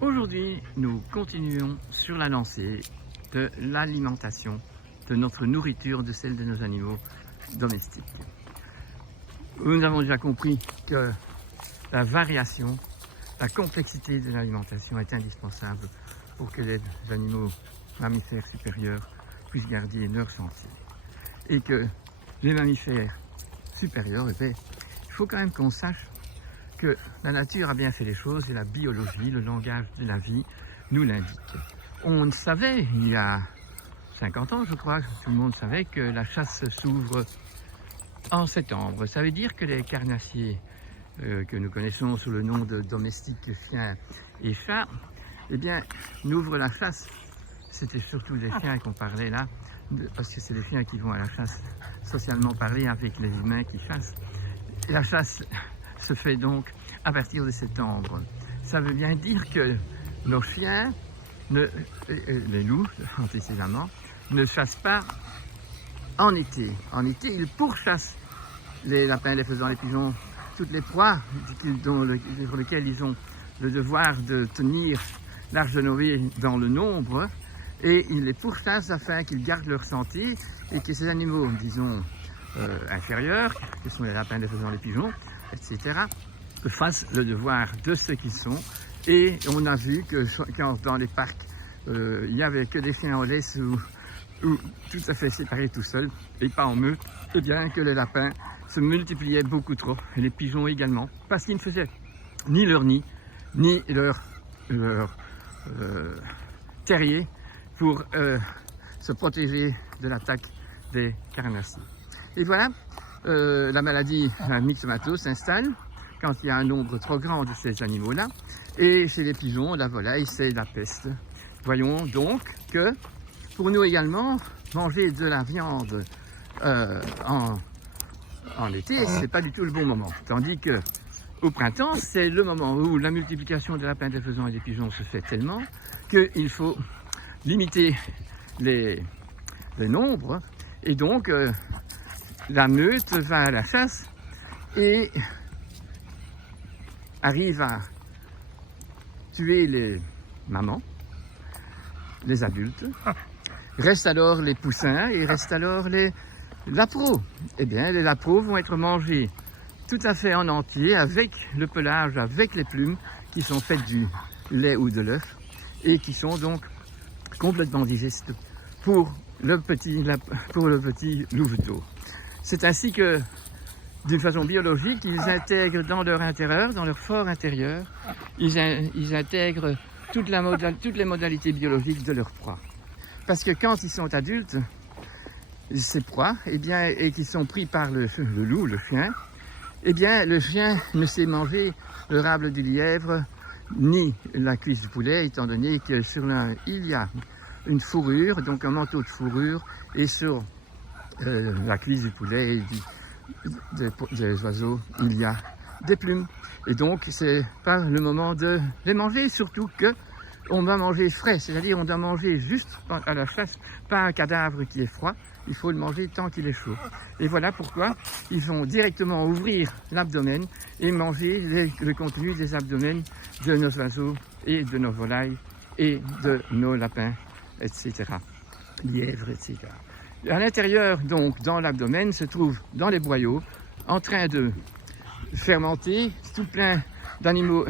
Aujourd'hui, nous continuons sur la lancée de l'alimentation, de notre nourriture, de celle de nos animaux domestiques. Nous avons déjà compris que la variation, la complexité de l'alimentation est indispensable pour que les animaux mammifères supérieurs puissent garder leur santé. Et que les mammifères supérieurs, il faut quand même qu'on sache que la nature a bien fait les choses et la biologie, le langage de la vie nous l'indique. On savait, il y a 50 ans je crois, tout le monde savait que la chasse s'ouvre en septembre. Ça veut dire que les carnassiers que nous connaissons sous le nom de domestiques chiens et chats, eh bien, n'ouvrent la chasse. C'était surtout des chiens qu'on parlait là, parce que c'est les chiens qui vont à la chasse, socialement parler avec les humains qui chassent. Et la chasse se fait donc à partir de septembre. Ça veut bien dire que nos chiens, les loups antécédemment, ne chassent pas en été. En été, ils pourchassent les lapins, les faisans, les pigeons, toutes les proies pour lesquelles ils ont le devoir de tenir l'arche de Noé dans le nombre, et ils les pourchassent afin qu'ils gardent leur santé et que ces animaux, disons, inférieurs, que sont les lapins, les faisans, les pigeons, etc., fassent le devoir de ce qu'ils sont. Et on a vu que quand dans les parcs, il n'y avait que des chiens en laisse ou tout à fait séparés tout seuls et pas en meute, et bien que les lapins se multipliaient beaucoup trop, et les pigeons également, parce qu'ils ne faisaient ni leur nid, ni leur terrier pour se protéger de l'attaque des carnassiers. Et voilà, la maladie myxomatose s'installe quand il y a un nombre trop grand de ces animaux-là. Et chez les pigeons, la volaille, c'est la peste. Voyons donc que pour nous également, manger de la viande en été, c'est pas du tout le bon moment. Tandis que au printemps, c'est le moment où la multiplication des lapins, des faisans et des pigeons se fait tellement qu'il faut limiter les nombres. Et donc, la meute va à la chasse et arrive à tuer les mamans, les adultes. Restent alors les poussins et restent alors les lapreaux. Eh bien, les lapreaux vont être mangés tout à fait en entier, avec le pelage, avec les plumes, qui sont faites du lait ou de l'œuf, et qui sont donc complètement digestes pour le petit louveteau. C'est ainsi que, d'une façon biologique, ils intègrent dans leur intérieur, dans leur fort intérieur, ils intègrent toutes les modalités biologiques de leur proie. Parce que quand ils sont adultes, ces proies, eh bien, et qu'ils sont pris par le loup, le chien, eh bien, le chien ne sait manger le rable du lièvre, ni la cuisse du poulet, étant donné que sur l'un, il y a une fourrure, donc un manteau de fourrure, et sur la cuisse du poulet et des oiseaux, il y a des plumes. Et donc, c'est pas le moment de les manger, surtout que on doit manger frais, c'est-à-dire on doit manger juste à la chasse, pas un cadavre qui est froid, il faut le manger tant qu'il est chaud. Et voilà pourquoi ils vont directement ouvrir l'abdomen et manger le contenu des abdomens de nos oiseaux et de nos volailles et de nos lapins, etc. Lièvres, etc. À l'intérieur, donc, dans l'abdomen, se trouve dans les boyaux, en train de fermenter, tout plein d'animaux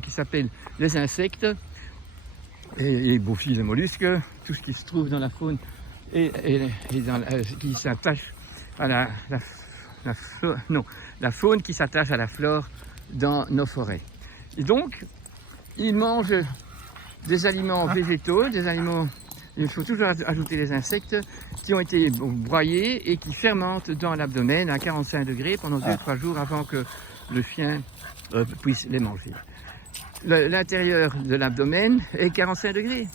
qui s'appellent les insectes, et bouffis les mollusques, tout ce qui se trouve dans la faune et qui s'attache à la faune qui s'attache à la flore dans nos forêts. Et donc, ils mangent des aliments végétaux, des aliments, il faut toujours ajouter les insectes qui ont été broyés et qui fermentent dans l'abdomen à 45 degrés pendant 2-3 jours avant que le chien puisse les manger. L'intérieur de l'abdomen est 45 degrés,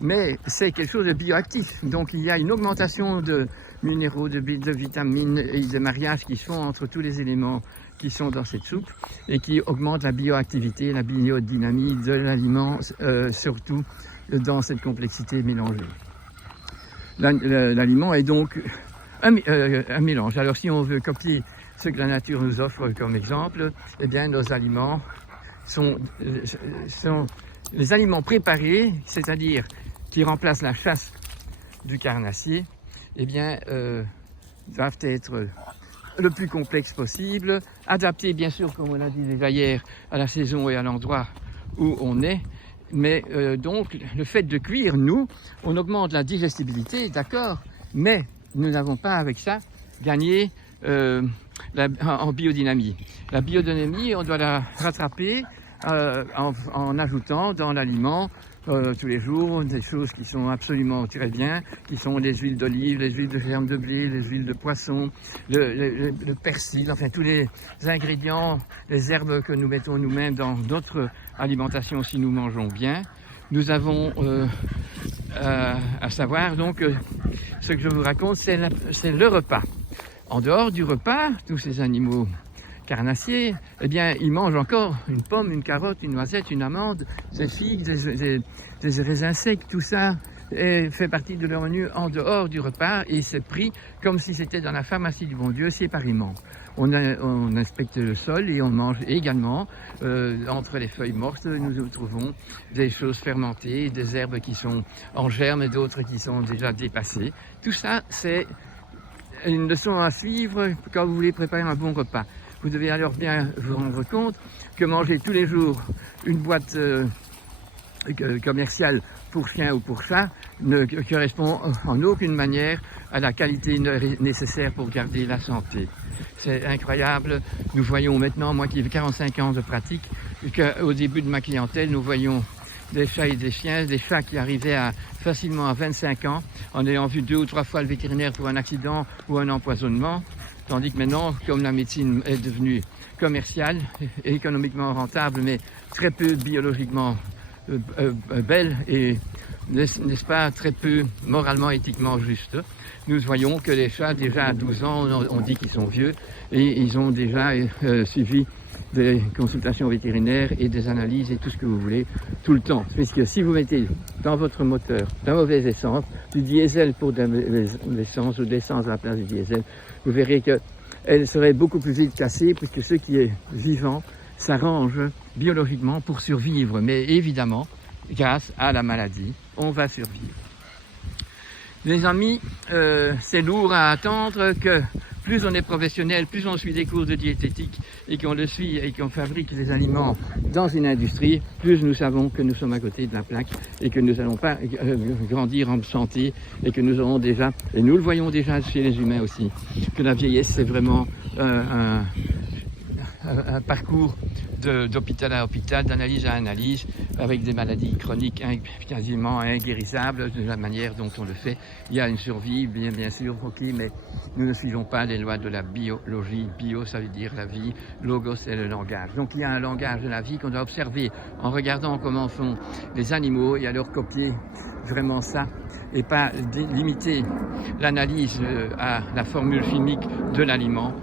mais c'est quelque chose de bioactif. Donc il y a une augmentation de minéraux, de vitamines et de mariages qui se font entre tous les éléments qui sont dans cette soupe et qui augmentent la bioactivité, la biodynamie de l'aliment, surtout dans cette complexité mélangée. L'aliment est donc un mélange. Alors si on veut copier ce que la nature nous offre comme exemple, eh bien nos aliments sont les aliments préparés, c'est-à-dire qui remplacent la chasse du carnassier, eh bien, doivent être le plus complexe possible, adaptés bien sûr, comme on l'a dit déjà hier, à la saison et à l'endroit où on est. Mais donc, le fait de cuire, nous, on augmente la digestibilité, d'accord, mais nous n'avons pas avec ça gagné en biodynamie. La biodynamie, on doit la rattraper en ajoutant dans l'aliment tous les jours des choses qui sont absolument très bien, qui sont les huiles d'olive, les huiles de germe de blé, les huiles de poisson, le persil, enfin tous les ingrédients, les herbes que nous mettons nous-mêmes dans notre alimentation si nous mangeons bien. Nous avons à savoir donc ce que je vous raconte, c'est le repas. En dehors du repas, tous ces animaux carnassiers, eh bien, ils mangent encore une pomme, une carotte, une noisette, une amande, des figues, des raisins secs, tout ça fait partie de leur menu en dehors du repas et c'est pris comme si c'était dans la pharmacie du bon Dieu séparément. On inspecte le sol et on mange également, entre les feuilles mortes, nous trouvons des choses fermentées, des herbes qui sont en germe et d'autres qui sont déjà dépassées. Tout ça, c'est une leçon à suivre quand vous voulez préparer un bon repas. Vous devez alors bien vous rendre compte que manger tous les jours une boîte commerciale pour chien ou pour chat ne correspond en aucune manière à la qualité nécessaire pour garder la santé. C'est incroyable. Nous voyons maintenant, moi qui ai 45 ans de pratique, qu'au début de ma clientèle, nous voyons des chats et des chiens, des chats qui arrivaient facilement à 25 ans en ayant vu 2 ou 3 fois le vétérinaire pour un accident ou un empoisonnement. Tandis que maintenant, comme la médecine est devenue commerciale, économiquement rentable, mais très peu biologiquement belle et, n'est-ce pas, très peu moralement, éthiquement juste, nous voyons que les chats, déjà à 12 ans, on dit qu'ils sont vieux et ils ont déjà suivi des consultations vétérinaires et des analyses et tout ce que vous voulez tout le temps. Puisque si vous mettez dans votre moteur de la mauvaise essence, du diesel pour de l'essence ou de l'essence à la place du diesel, vous verrez qu'elle serait beaucoup plus vite cassée puisque ce qui est vivant s'arrange biologiquement pour survivre. Mais évidemment, grâce à la maladie, on va survivre. Les amis, c'est lourd à attendre que plus on est professionnel, plus on suit des cours de diététique et qu'on le suit et qu'on fabrique des aliments dans une industrie, plus nous savons que nous sommes à côté de la plaque et que nous n'allons pas grandir en santé et que nous aurons déjà, et nous le voyons déjà chez les humains aussi, que la vieillesse c'est vraiment un parcours d'hôpital à hôpital, d'analyse à analyse, avec des maladies chroniques quasiment inguérissables de la manière dont on le fait. Il y a une survie, bien sûr, ok, mais nous ne suivons pas les lois de la biologie. Bio, ça veut dire la vie, logos, c'est le langage. Donc il y a un langage de la vie qu'on doit observer en regardant comment font les animaux et alors copier vraiment ça et pas limiter l'analyse à la formule chimique de l'aliment.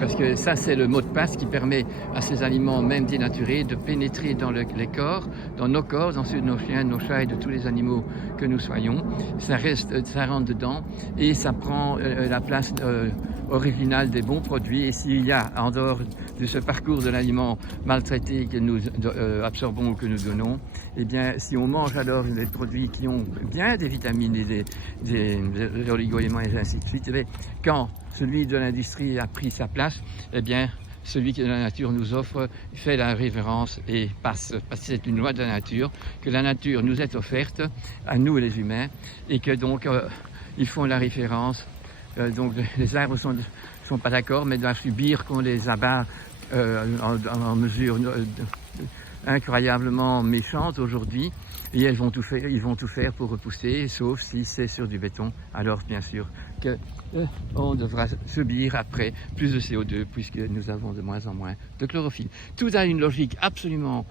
Parce que ça, c'est le mot de passe qui permet à ces aliments, même dénaturés, de pénétrer dans les corps, dans nos corps, dans ceux de nos chiens, de nos chats et de tous les animaux que nous soyons. Ça rentre dedans et ça prend la place originale des bons produits. Et s'il y a, en dehors de ce parcours de l'aliment maltraité que nous absorbons ou que nous donnons, eh bien, si on mange alors des produits qui ont bien des vitamines et des oligo-éléments et ainsi de suite, eh bien, quand celui de l'industrie a pris sa place, eh bien, celui que la nature nous offre fait la révérence et passe. Parce que c'est une loi de la nature, que la nature nous est offerte, à nous les humains, et que donc, ils font la référence. Donc, les arbres sont pas d'accord, mais doivent subir qu'on les abat en mesure incroyablement méchante aujourd'hui. Et ils vont tout faire pour repousser, sauf si c'est sur du béton. Alors, bien sûr, on devra subir après plus de CO2 puisque nous avons de moins en moins de chlorophylle. Tout a une logique absolument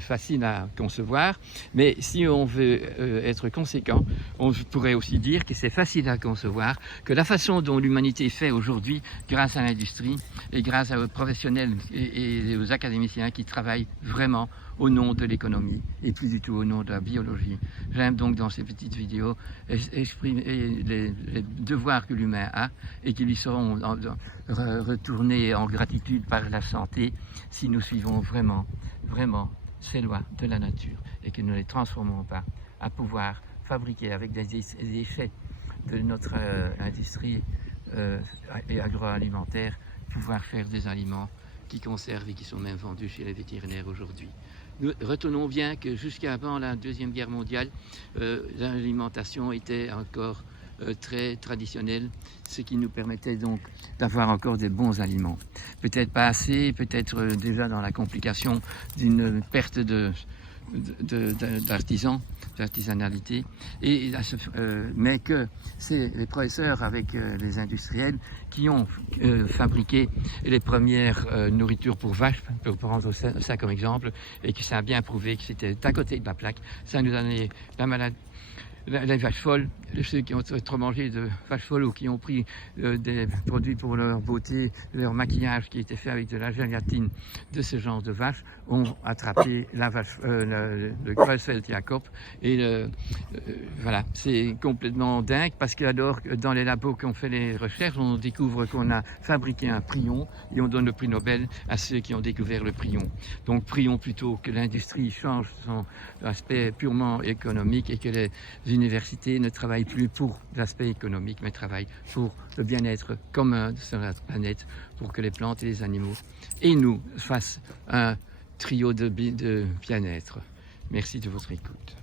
facile à concevoir, mais si on veut être conséquent, on pourrait aussi dire que c'est facile à concevoir, que la façon dont l'humanité fait aujourd'hui, grâce à l'industrie et grâce aux professionnels et aux académiciens qui travaillent vraiment vraiment au nom de l'économie et plus du tout au nom de la biologie. J'aime donc dans ces petites vidéos exprimer les devoirs que l'humain a et qui lui seront retournés en gratitude par la santé si nous suivons vraiment ces lois de la nature et que nous ne les transformons pas à pouvoir fabriquer avec des déchets de notre industrie et agroalimentaire, pouvoir faire des aliments qui conservent et qui sont même vendus chez les vétérinaires aujourd'hui. Nous retenons bien que jusqu'avant la Deuxième Guerre mondiale, l'alimentation était encore très traditionnelle, ce qui nous permettait donc d'avoir encore des bons aliments. Peut-être pas assez, peut-être déjà dans la complication d'une perte d'artisanalité, mais que c'est les professeurs avec les industriels qui ont fabriqué les premières nourritures pour vaches, pour prendre ça comme exemple, et que ça a bien prouvé que c'était à côté de la plaque. Ça nous a donné la maladie. Les vaches folles, ceux qui ont trop mangé de vaches folles ou qui ont pris des produits pour leur beauté, leur maquillage qui était fait avec de la gélatine de ce genre de vaches, ont attrapé la vache, le Creutzfeldt-Jakob. Et voilà, c'est complètement dingue parce que alors, dans les labos qu'on fait les recherches, on découvre qu'on a fabriqué un prion et on donne le prix Nobel à ceux qui ont découvert le prion. Donc prions plutôt que l'industrie change son aspect purement économique et que les universités ne travaillent plus pour l'aspect économique, mais travaillent pour le bien-être commun sur la planète, pour que les plantes et les animaux et nous fassent un trio de bien-être. Merci de votre écoute.